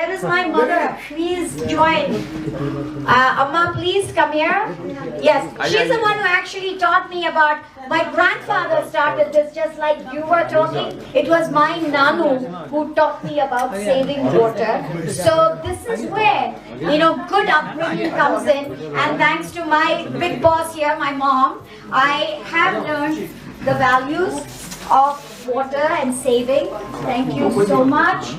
Where is my mother? Please join. Amma, please come here. Yes, she's the one who actually taught me about. My grandfather started this just like you were talking. It was my nanu who taught me about saving water. So this is where, good upbringing comes in. And thanks to my big boss here, my mom, I have learned the values of water and saving. Thank you so much.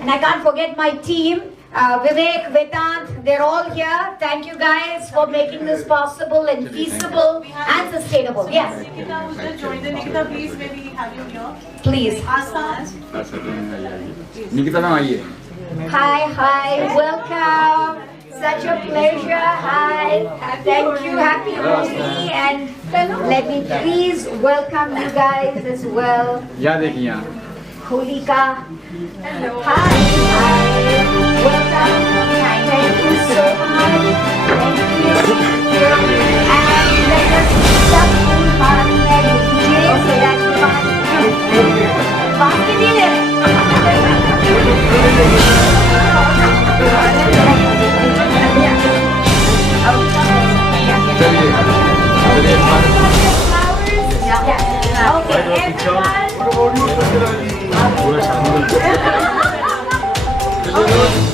And I can't forget my team, Vivek, Vedant, they're all here. Thank you guys for making this possible and feasible and sustainable. Yes? Nikita, would you join the Nikita, please, maybe have you here. Please. Asa. Nikita ma'am, आइए. Hi, welcome. Such a pleasure. Hi, thank you. Happy Holi. And let me please welcome you guys as well. यहाँ देखिए यहाँ. Holika. Hello. Hi. Welcome. Thank you so much. Thank you. And let us start the party and DJ so that we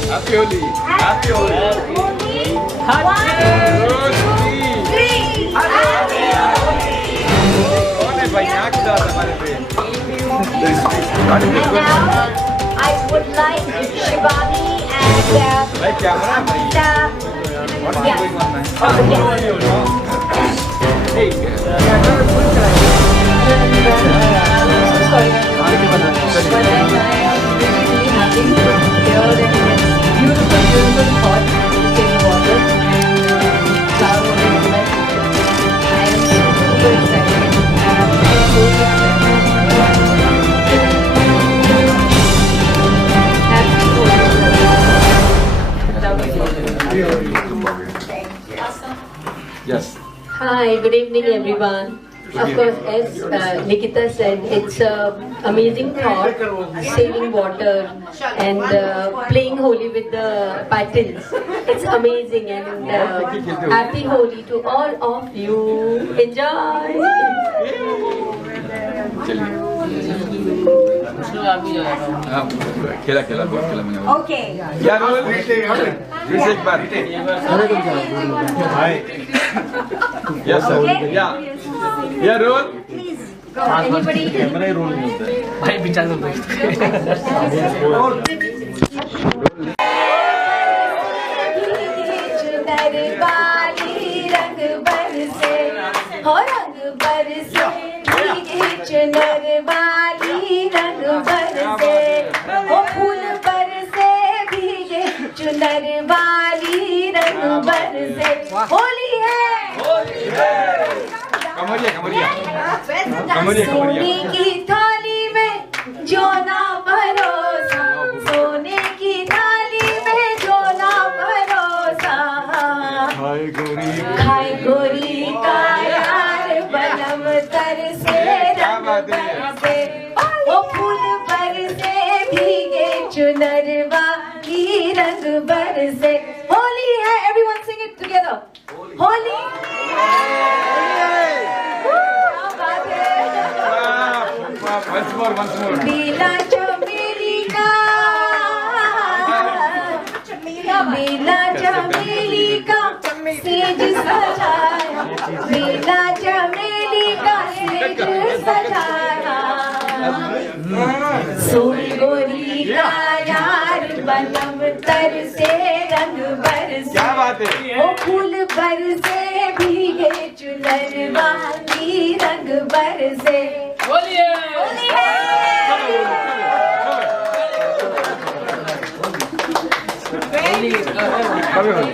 Happy Holi. Happy Holi. कौन है भाई यहाँ की दादा हमारे पे? I would like Shivani and भाई कैमरा है भाई. Yes. Hi, good evening everyone. Of course, as Nikita said, it's an amazing thought, saving water and playing Holi with the paddles. It's amazing and happy Holi to all of you. Enjoy! हाँ, खेला बहुत खेला मैंने. Okay. यार role. फिर से एक बार. Yes sir. Yeah. Yeah roll. Please go. Anybody? Camera ही रोल नहीं होता है भाई बिचार में रंग बरसे हो रंग बरसे चुनर वाली रंग बरसे हो फूल बरसे भीगे चुनर वाली रंग बरसे होली है कमरिया. सोने की थाली में जो ना भरोसा सोने की थाली में जो ना भरोसा खाए गोरी का यार बलम तर से रंग बरसे वो फूल बरसे भीगे चुनर वाली रंग बरसे होली है. Everyone sing it together. Holi. Once more. बेला चमेली का बेला चमेली का सेज सजाया बेला चमेली का सेज सजाया सोन गोरी का यार बलम तर से रंग बरसे क्या बात है? वो फूल बरसे भीगे चुनर वाली रंग बरसे होली है. होली कर रहे.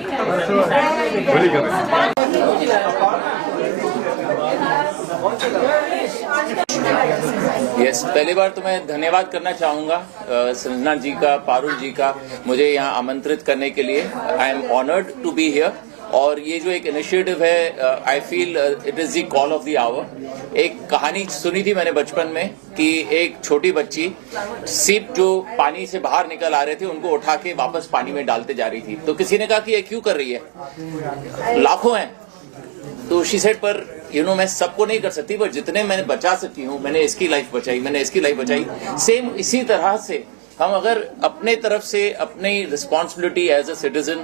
यस, पहली बार तो मैं धन्यवाद करना चाहूँगा संजना जी का, पारुल जी का, मुझे यहाँ आमंत्रित करने के लिए. I am honoured to be here और ये जो एक इनिशिएटिव है, I feel it is the call of the hour. एक कहानी सुनी थी मैंने बचपन में कि एक छोटी बच्ची सीप जो पानी से बाहर निकल आ रहे थे उनको उठा के वापस पानी में डालते जा रही थी। तो किसी ने कहा कि ये क्यों कर रही है, लाखों हैं। तो शी सेड पर मैं सबको नहीं कर सकती, पर जितने मैंने बचा सकती हूँ, मैंने इसकी लाइफ बचाई, मैंने इसकी लाइफ बचाई। सेम इसी तरह से हम अगर अपने तरफ से अपनी responsibility as a citizen,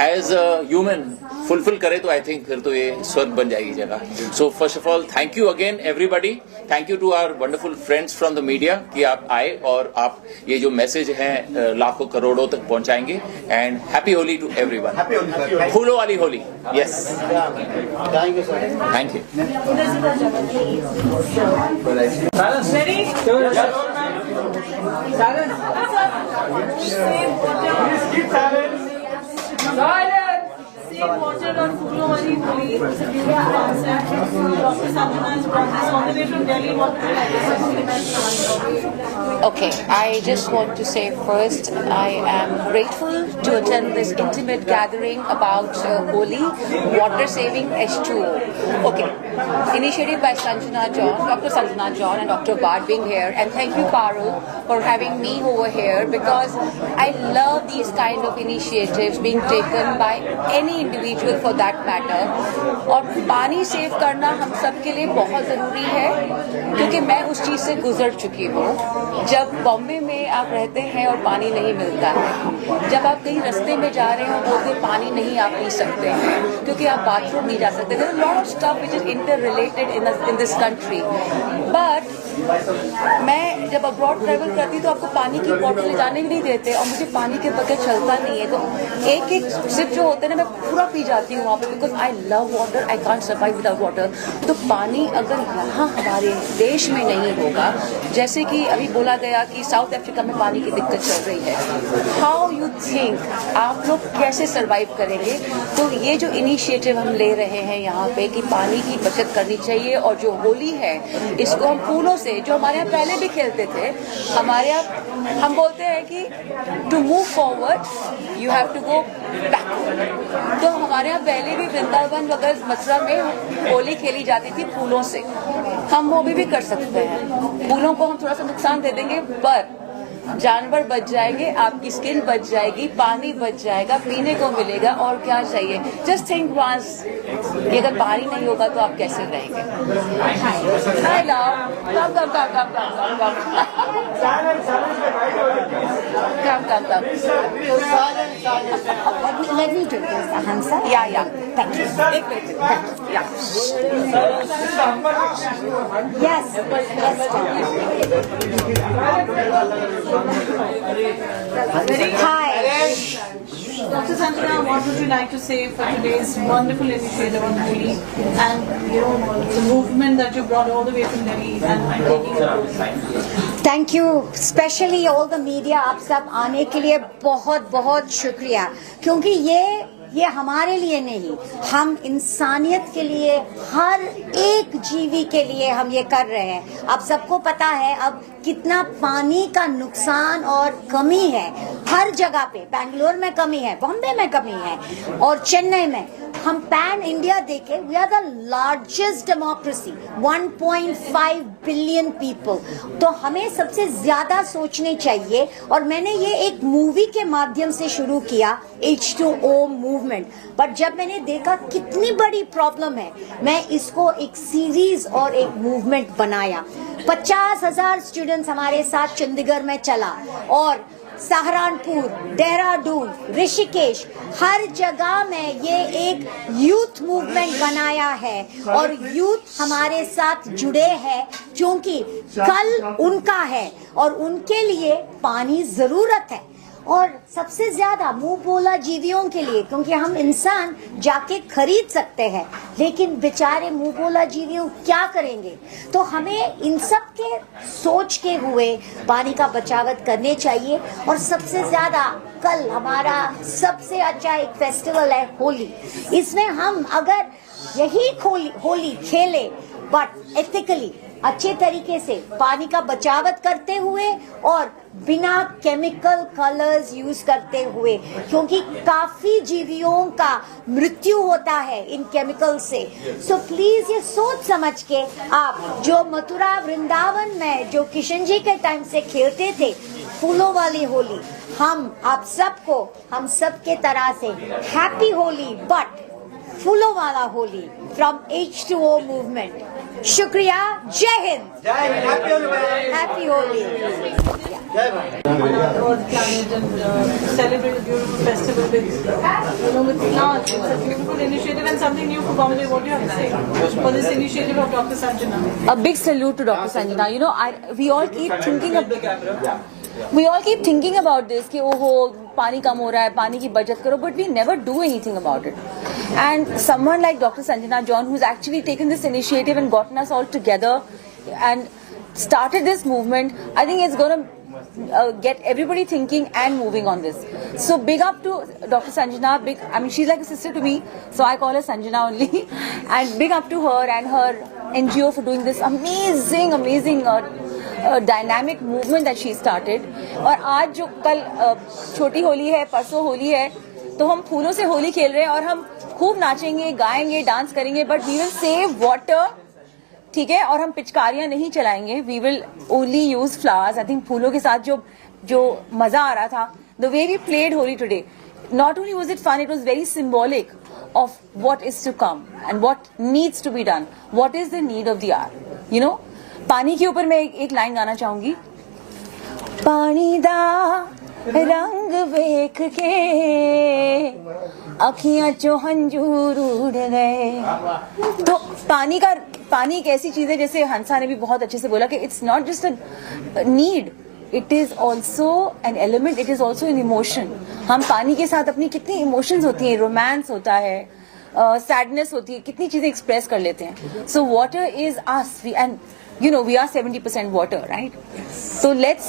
as a human fulfil करें तो आई थिंक फिर तो ये स्वर्ग बन जाएगी जगह। So first of all thank you again everybody, thank you to our wonderful friends from the media कि आप आए और आप ये जो मैसेज है लाखों करोड़ों तक पहुंचाएंगे। And happy Holi to everyone. फूलों वाली Holi. Yes, thank you. Save water on Foolo Wali Holi. It's a beautiful concept. Dr. Sanjana has brought this all the way from Delhi. What would you like to say? Okay, I just want to say first, I am grateful to attend this intimate gathering about Holi, water saving H2O. Okay, initiated by Sanjana John, Dr. Sanjana John and Dr. Bart being here. And thank you, Parul, for having me over here because I love these kind of initiatives being taken by any individual for that matter. और पानी save करना हम सबके लिए बहुत ज़रूरी है क्योंकि मैं उस चीज़ से गुजर चुकी हूँ। जब बॉम्बे में आप रहते हैं और पानी नहीं मिलता है, जब आप कहीं रास्ते में जा रहे हो बोलते पानी नहीं आप पी सकते हैं क्योंकि आप बाथरूम नहीं जा सकते। There is a lot of stuff which is interrelated in this country. But मैं जब अब्रॉड ट्रैवल करती तो आपको पानी की बॉटल ले जाने भी नहीं देते और मुझे पानी के बगैर चलता नहीं है। तो एक एक सिप जो होते हैं ना मैं पूरा पी जाती हूँ वहाँ पे because I love water, I can't survive without water. तो पानी अगर यहाँ हमारे देश में नहीं होगा, जैसे कि अभी बोला गया कि साउथ अफ्रीका में पानी की दिक्कत चल रही है, हाउ यू थिंक आप लोग कैसे सर्वाइव करेंगे? तो ये जो इनिशिएटिव हम ले रहे हैं यहाँ पे कि पानी की बचत करनी चाहिए और जो होली है इसको हम फूलों से, जो हमारे यहाँ पहले भी खेलते थे, हमारे यहाँ हम बोलते हैं कि to move forward you have to go backward. तो हमारे यहाँ पहले भी वृंदावन वगैरह मथुरा में होली खेली जाती थी फूलों से, हम वो भी कर सकते हैं। फूलों को हम थोड़ा सा नुकसान दे देंगे पर जानवर बच जाएंगे, आपकी स्किन बच जाएगी, पानी बच जाएगा, पीने को मिलेगा और क्या चाहिए। जस्ट थिंक वंस कि अगर पानी नहीं होगा तो आप कैसे रहेंगे। Hi love, come Let me do this, Hansa. या Thank you. एक मिनट या Yes. Hi. Dr. Sanjana, what would you like to say for today's wonderful initiative on Holi and the movement that you brought all the way from Delhi and taking it? Thank you, specially all the media, आप सब आने के लिए बहुत बहुत शुक्रिया क्योंकि ये हमारे लिए नहीं, हम इंसानियत के लिए, हर एक जीवी के लिए हम ये कर रहे हैं। आप सबको पता है अब कितना पानी का नुकसान और कमी है हर जगह पे। बेंगलोर में कमी है, बॉम्बे में कमी है और चेन्नई में। हम पैन इंडिया देखें, we are the largest democracy, 1.5 billion people. तो हमें सबसे ज्यादा सोचने चाहिए और मैंने ये एक मूवी के माध्यम से शुरू किया, H2O मूवमेंट। बट जब मैंने देखा कितनी बड़ी प्रॉब्लम है, मैं इसको एक सीरीज और एक मूवमेंट बनाया। 50,000 स्टूडेंट्स हमारे साथ चंडीगढ़ में चला और सहारनपुर, देहरादून, ऋषिकेश, हर जगह में ये एक यूथ मूवमेंट बनाया है और यूथ हमारे साथ जुड़े हैं क्योंकि कल उनका है और उनके लिए पानी जरूरत है। और सबसे ज्यादा मुंह बोला जीवियों के लिए, क्योंकि हम इंसान जाके खरीद सकते हैं लेकिन बेचारे मुंह बोला जीवियों क्या करेंगे। तो हमें इन सब के सोच के हुए पानी का बचावत करने चाहिए। और सबसे ज्यादा कल हमारा सबसे अच्छा एक फेस्टिवल है होली। इसमें हम अगर यही होली खेले बट एथिकली अच्छे तरीके से पानी का बचावत करते हुए और बिना केमिकल कलर्स यूज करते हुए, क्योंकि काफी जीवियों का मृत्यु होता है इन केमिकल से। सो प्लीज ये सोच समझ के आप जो मथुरा वृंदावन में जो किशन जी के टाइम से खेलते थे फूलों वाली होली, हम आप सबको हम सबके तरह से हैप्पी होली बट फूलों वाला होली फ्रॉम H2O मूवमेंट। शुक्रिया, जय Hind, happy Holi. Planet and celebrate a beautiful festival with, with flowers. It's a beautiful initiative and something new for Bombay. What do you have to say for this initiative of Dr. Sanjana? A big salute to Dr. Sanjana. You know, we all keep thinking about this कि ओहो पानी कम हो रहा है, पानी की बचत करो, but we never do anything about it. And someone like Dr. Sanjana John, who's actually taken this initiative and gotten us all together and started this movement, I think it's going to get everybody thinking and moving on this. So big up to Dr. Sanjana. She's like a sister to me, so I call her Sanjana only. And big up to her and her NGO for doing this amazing dynamic movement that she started. और आज जो कल छोटी होली है, परसों होली है, तो हम फूलों से होली खेल रहे हैं और हम खूब नाचेंगे, गाएंगे, डांस करेंगे, but we will save water, ठीक है, और हम पिचकारियां नहीं चलाएंगे, we will only use flowers. I think फूलों के साथ जो मजा आ रहा था, the way we played Holi today, not only was it fun, it was very symbolic of what is to come and what needs to be done, what is the need of the hour, you know. पानी के ऊपर मैं एक line गाना चाहूंगी। पानी दा रंग वेख के अखियां चो हंजूर उड़ गए। तो पानी एक ऐसी चीज है, जैसे हंसा ने भी बहुत अच्छे से बोला कि it's not just a need, it is also an element, it is also an emotion. हम पानी के साथ अपनी कितनी इमोशंस होती हैं, रोमांस होता है, सैडनेस होती है, कितनी चीजें एक्सप्रेस कर लेते हैं। So water is us, and you know we are 70% water, right? So let's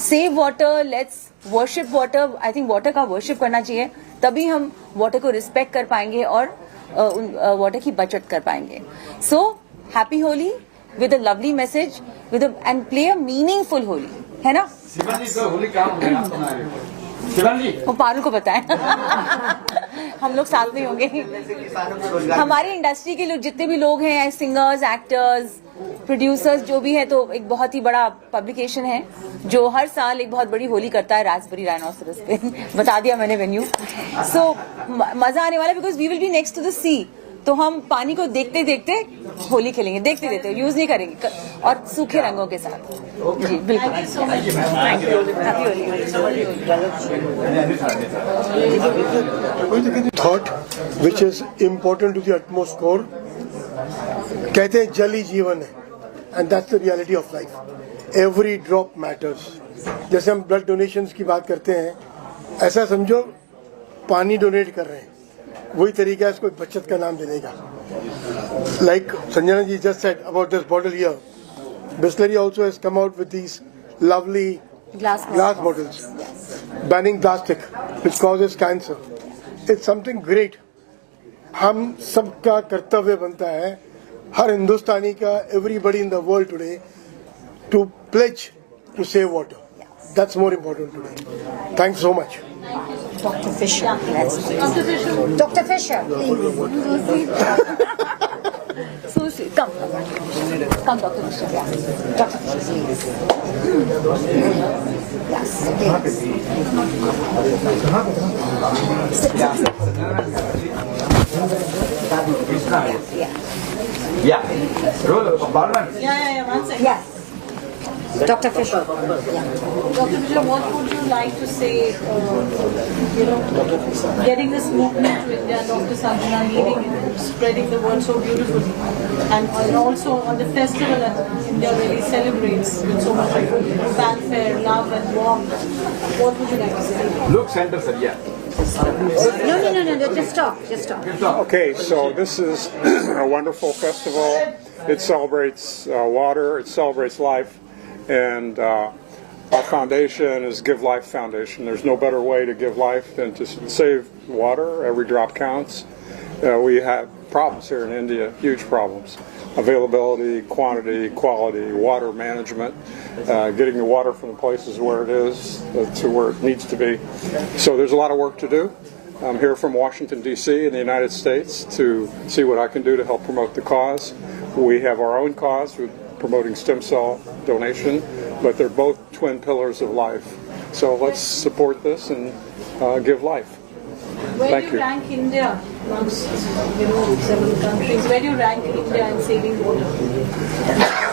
save water, let's worship water. I think water का worship करना चाहिए, तभी हम water को respect कर पाएंगे और water की बचत कर पाएंगे। So happy Holi with a lovely message, and play a meaningful Holi, है ना? वो पारुल को बताएं। हम लोग साथ में होंगे। हमारी इंडस्ट्री के लोग जितने भी लोग हैं, सिंगर्स, एक्टर्स, प्रोड्यूसर्स, जो भी है, तो एक बहुत ही बड़ा पब्लिकेशन है जो हर साल एक बहुत बड़ी होली करता है राजबरी राइनोसरस पे। बता दिया मैंने वेन्यू। सो मजा आने वाला है, because we will be next to the sea. तो हम पानी को देखते देखते होली खेलेंगे, देखते देखते, यूज नहीं करेंगे, और सूखे रंगों के साथ। जी बिल्कुल, thought which is important to the utmost core। कहते हैं जल ही जीवन है, and that's the reality of life. Every drop matters. जैसे हम ब्लड डोनेशंस की बात करते हैं, ऐसा समझो पानी डोनेट कर रहे हैं, वही तरीका है इसको बचत का नाम देने का। Like Sanjana ji just said about this bottle here, Bisleri also has come out with these lovely glass bottles, banning plastic which causes cancer. It's something great. हम सबका कर्तव्य बनता है, हर हिंदुस्तानी का, everybody in the world today, to pledge to save water. That's more important today. Thanks so much. Dr. Fisher. Dr. Fisher, please. So sweet. Come, Dr. Fisher. Yes. Dr. Fisher, please. Yes, please. Yeah. Balman. Yeah, one second. Yes. Dr. Fisher. Yeah. Dr. Fisher, what would you like to say, getting this movement to India, Dr. Sanjana leading it, spreading the word so beautifully, and also on the festival that India really celebrates with so much fanfare, love and warmth. What would you like to say? Look, center, sir. Yeah. No, just talk. Okay, so this is a wonderful festival. It celebrates water, it celebrates life, and our foundation is Give Life Foundation. There's no better way to give life than to save water. Every drop counts. We have problems here in India, huge problems. Availability, quantity, quality, water management, getting the water from the places where it is to where it needs to be. So there's a lot of work to do. I'm here from Washington, D.C. in the United States to see what I can do to help promote the cause. We have our own cause with promoting stem cell donation, but they're both twin pillars of life. So let's support this and give life. Where Thank do you you. rank India amongst several countries? Where do you rank India in saving water?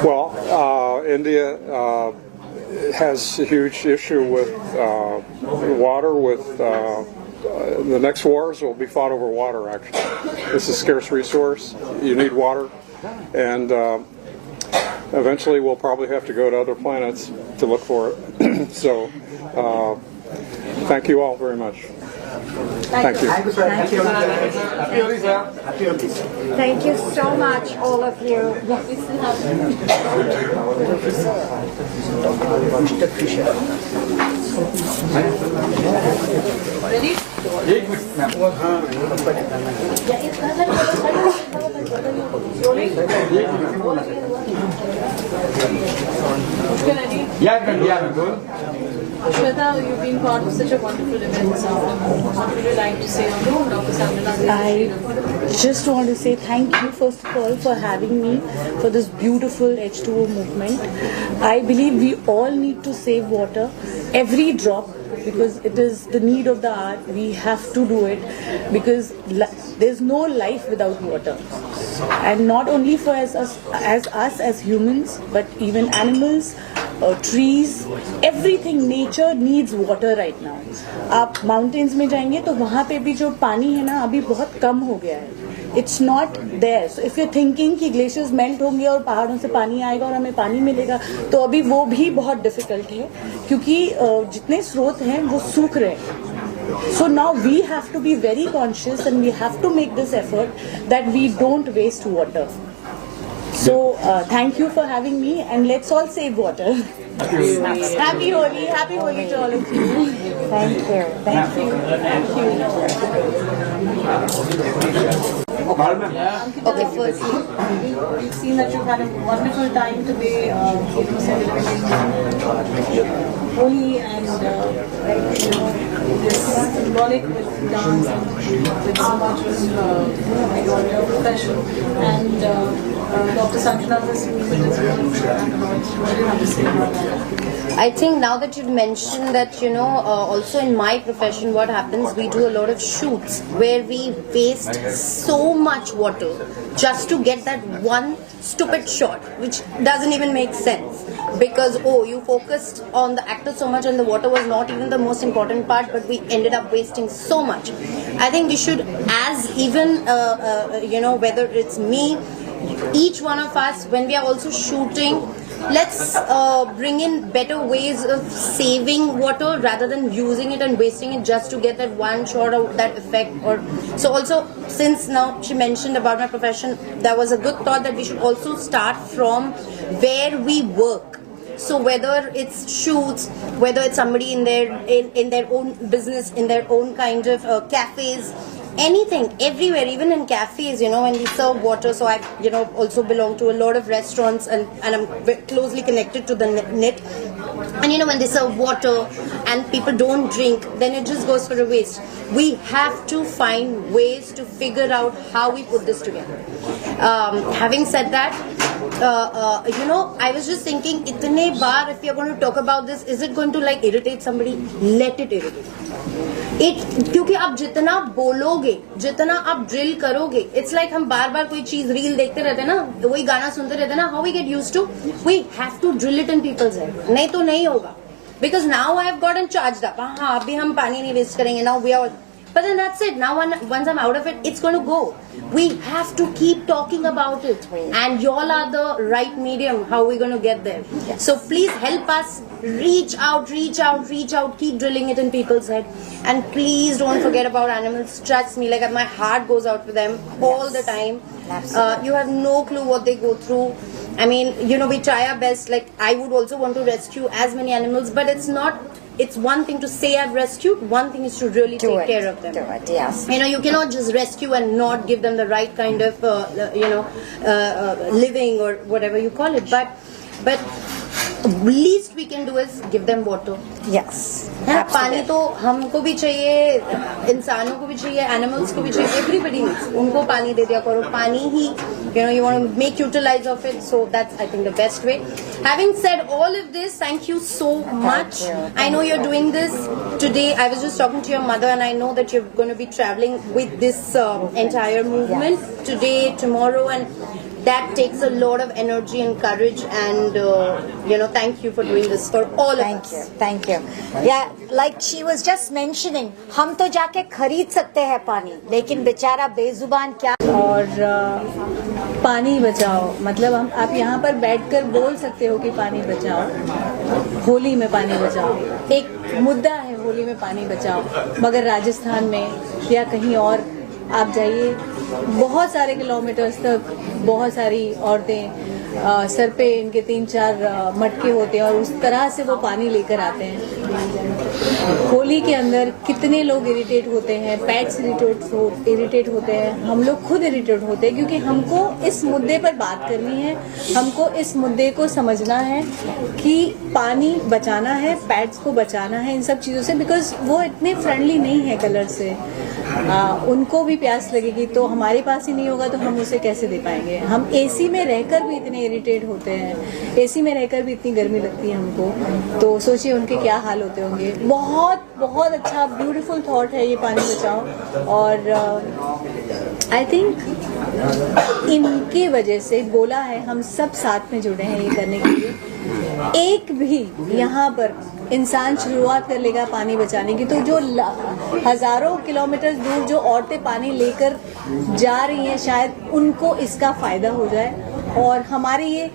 Well, India has a huge issue with water. With the next wars will be fought over water. Actually, this is a scarce resource. You need water, and eventually we'll probably have to go to other planets to look for it. So, thank you all very much. Thank you. Thank you so much, all of you. Ready? Shweta, you've been part of such a wonderful event this afternoon. What would you like to say on Dr. Sanjana? I just want to say thank you first of all for having me for this beautiful H2O movement. I believe we all need to save water, every drop, because it is the need of the hour. We have to do it because there's no life without water. And not only for us as humans, but even animals, trees, everything, nature needs water right now. आप mountains में जाएंगे तो वहाँ पे भी जो पानी है ना अभी बहुत कम हो गया है. It's not there. So if you're thinking कि glaciers melt होंगे और पहाड़ों से पानी आएगा और हमें पानी मिलेगा, तो अभी वो भी बहुत difficult है, क्योंकि जितने स्रोत हैं वो सूख रहे हैं. So now we have to be very conscious and we have to make this effort that we don't waste water. So thank you for having me and let's all save water. Happy Holi to all of you. Thank you. Thank you. Thank you. Okay, firstly, we've seen that you've had a wonderful time today, celebrating Holi and this symbolic with dance and with so much of your profession. And Dr. Sanjana was music as well. What do you have to say about that? I think now that you've mentioned that, also in my profession what happens, we do a lot of shoots where we waste so much water just to get that one stupid shot, which doesn't even make sense. Because, you focused on the actor so much and the water was not even the most important part, but we ended up wasting so much. I think we should, as even, whether it's me, each one of us, when we are also shooting, let's bring in better ways of saving water rather than using it and wasting it just to get that one shot or that effect. So also, since now she mentioned about my profession, that was a good thought that we should also start from where we work. So whether it's shoots, whether it's somebody in their own business, in their own kind of cafes, anything, everywhere, even in cafes, when we serve water. So I, also belong to a lot of restaurants and I'm very closely connected to the net. And when they serve water and people don't drink, then it just goes for a waste. We have to find ways to figure out how we put this together. Having said that, I was just thinking, itne baar, if you're going to talk about this, is it going to irritate somebody? Let it irritate. क्योंकि आप जितना बोलोगे, जितना आप drill करोगे, it's like हम बार-बार कोई चीज रील देखते रहते हैं ना, वही गाना सुनते रहते हैं ना, how we get used to, we have to drill it in people's head. नहीं तो नहीं होगा. Because now I have gotten charged up. हाँ, अभी हम पानी नहीं waste करेंगे. Now we are. But then that's it. Now once I'm out of it, it's going to go. We have to keep talking about it. And y'all are the right medium. How are we going to get there? Yes. So please help us reach out. Keep drilling it in people's head. And please don't forget about animals. Trust me, my heart goes out to them all the time. You have no clue what they go through. I mean, you know, we try our best. Like, I would also want to rescue as many animals, but it's not. It's one thing to say I've rescued. One thing is to really take care of them. Do it, yes. You know, you cannot just rescue and not give them the right kind of, living or whatever you call it. But least we can do is give them water. Yes. पानी तो हमको भी चाहिए, इंसानों को भी चाहिए, animals को भी चाहिए, everybody needs. उनको पानी दे दिया करो, पानी ही, you know, you want to make utilize of it. So that's, I think, the best way. Having said all of this, thank you so much. I know you're doing this today. I was just talking to your mother, and I know that you're going to be traveling with this entire movement today, tomorrow, and that takes a lot of energy and courage, and thank you for doing this for all of us. Thank you. Yeah, like she was just mentioning, हम तो जाके खरीद सकते हैं पानी, लेकिन बेचारा बेजुबान क्या. और पानी बचाओ, मतलब आप यहाँ पर बैठकर बोल सकते हो कि पानी बचाओ, होली में पानी बचाओ, एक मुद्दा है होली में पानी बचाओ, मगर राजस्थान में या कहीं और आप जाइए, बहुत सारे किलोमीटर्स तक बहुत सारी औरतें सर पे इनके 3-4 मटके होते हैं और उस तरह से वो पानी लेकर आते हैं. होली के अंदर कितने लोग इरिटेट होते हैं, पेट्स इरिटेट होते हैं, हम लोग खुद इरिटेट होते हैं, क्योंकि हमको इस मुद्दे पर बात करनी है, हमको इस मुद्दे को समझना है कि पानी बचाना है, पेट्स को बचाना है इन सब चीज़ों से, बिकॉज वो इतने फ्रेंडली नहीं है कलर से. उनको भी प्यास लगेगी, तो हमारे पास ही नहीं होगा तो हम उसे कैसे दे पाएंगे. हम एसी में रहकर भी इतने इरिटेट होते हैं, एसी में रहकर भी इतनी गर्मी लगती है हमको, तो सोचिए उनके क्या हाल होते होंगे. बहुत बहुत अच्छा ब्यूटीफुल थॉट है ये पानी बचाओ. और आई थिंक इनकी वजह से बोला है, हम सब साथ में जुड़े हैं ये करने के लिए. एक भी यहाँ पर इंसान शुरुआत कर लेगा पानी बचाने की, तो जो हजारों किलोमीटर दूर जो औरतें पानी लेकर जा रही हैं, शायद उनको इसका फायदा हो जाए. और हमारे ये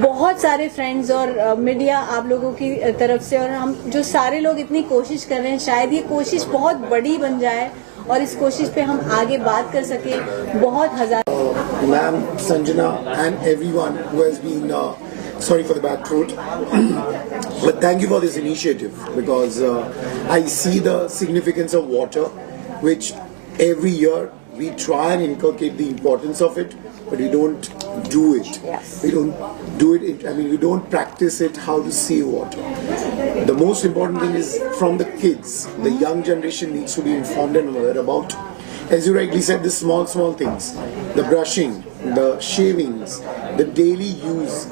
बहुत सारे फ्रेंड्स और मीडिया आप लोगों की तरफ से, और हम जो सारे लोग इतनी कोशिश कर रहे हैं, शायद ये कोशिश बहुत बड़ी बन जाए और इस कोशिश पे हम आगे बात कर सके. बहुत हजार Ma'am, Sanjana and everyone who has been sorry for the bad throat but thank you for this initiative, because I see the significance of water, which every year we try and inculcate the importance of it, but we don't do it. Yes. We don't do it. I mean, we don't practice it, how to save water. The most important thing is from the kids. The young generation needs to be informed and aware about, as you rightly said, the small things, the brushing, the shavings, the daily use,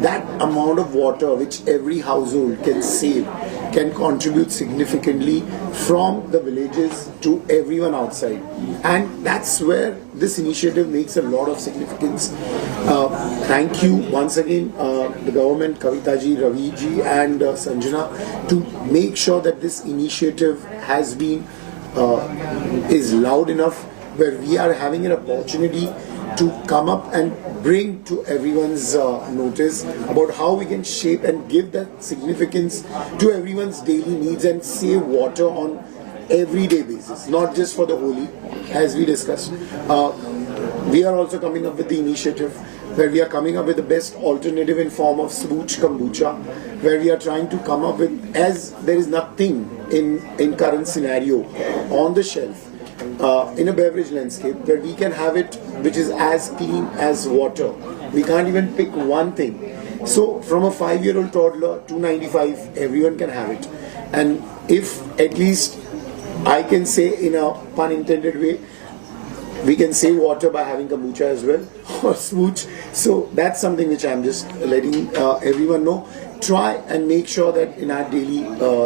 that amount of water which every household can save can contribute significantly from the villages to everyone outside, and that's where this initiative makes a lot of significance. Thank you once again, the government, Kavita ji, Ravi ji, and Sanjana, to make sure that this initiative has been is loud enough, where we are having an opportunity to come up and bring to everyone's notice about how we can shape and give that significance to everyone's daily needs and save water on everyday basis, not just for the Holi, as we discussed. We are also coming up with the initiative where we are coming up with the best alternative in form of Smooch Kombucha, where we are trying to come up with, as there is nothing in current scenario on the shelf in a beverage landscape where we can have it which is as clean as water. We can't even pick one thing. So from a 5-year-old toddler to 95, everyone can have it. And if at least I can say in a pun intended way, we can save water by having kombucha as well, or smooch. So that's something which I'm just letting everyone know. Try and make sure that in our daily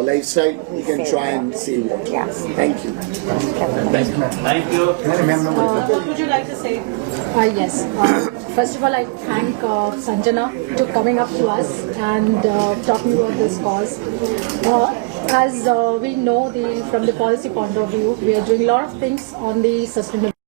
lifestyle we can try and save water. Yes. Thank you. Thank you. What would you like to say? Yes. First of all, I thank Sanjana to coming up to us and talking about this cause. As we know, from the policy point of view, we are doing a lot of things on the sustainability.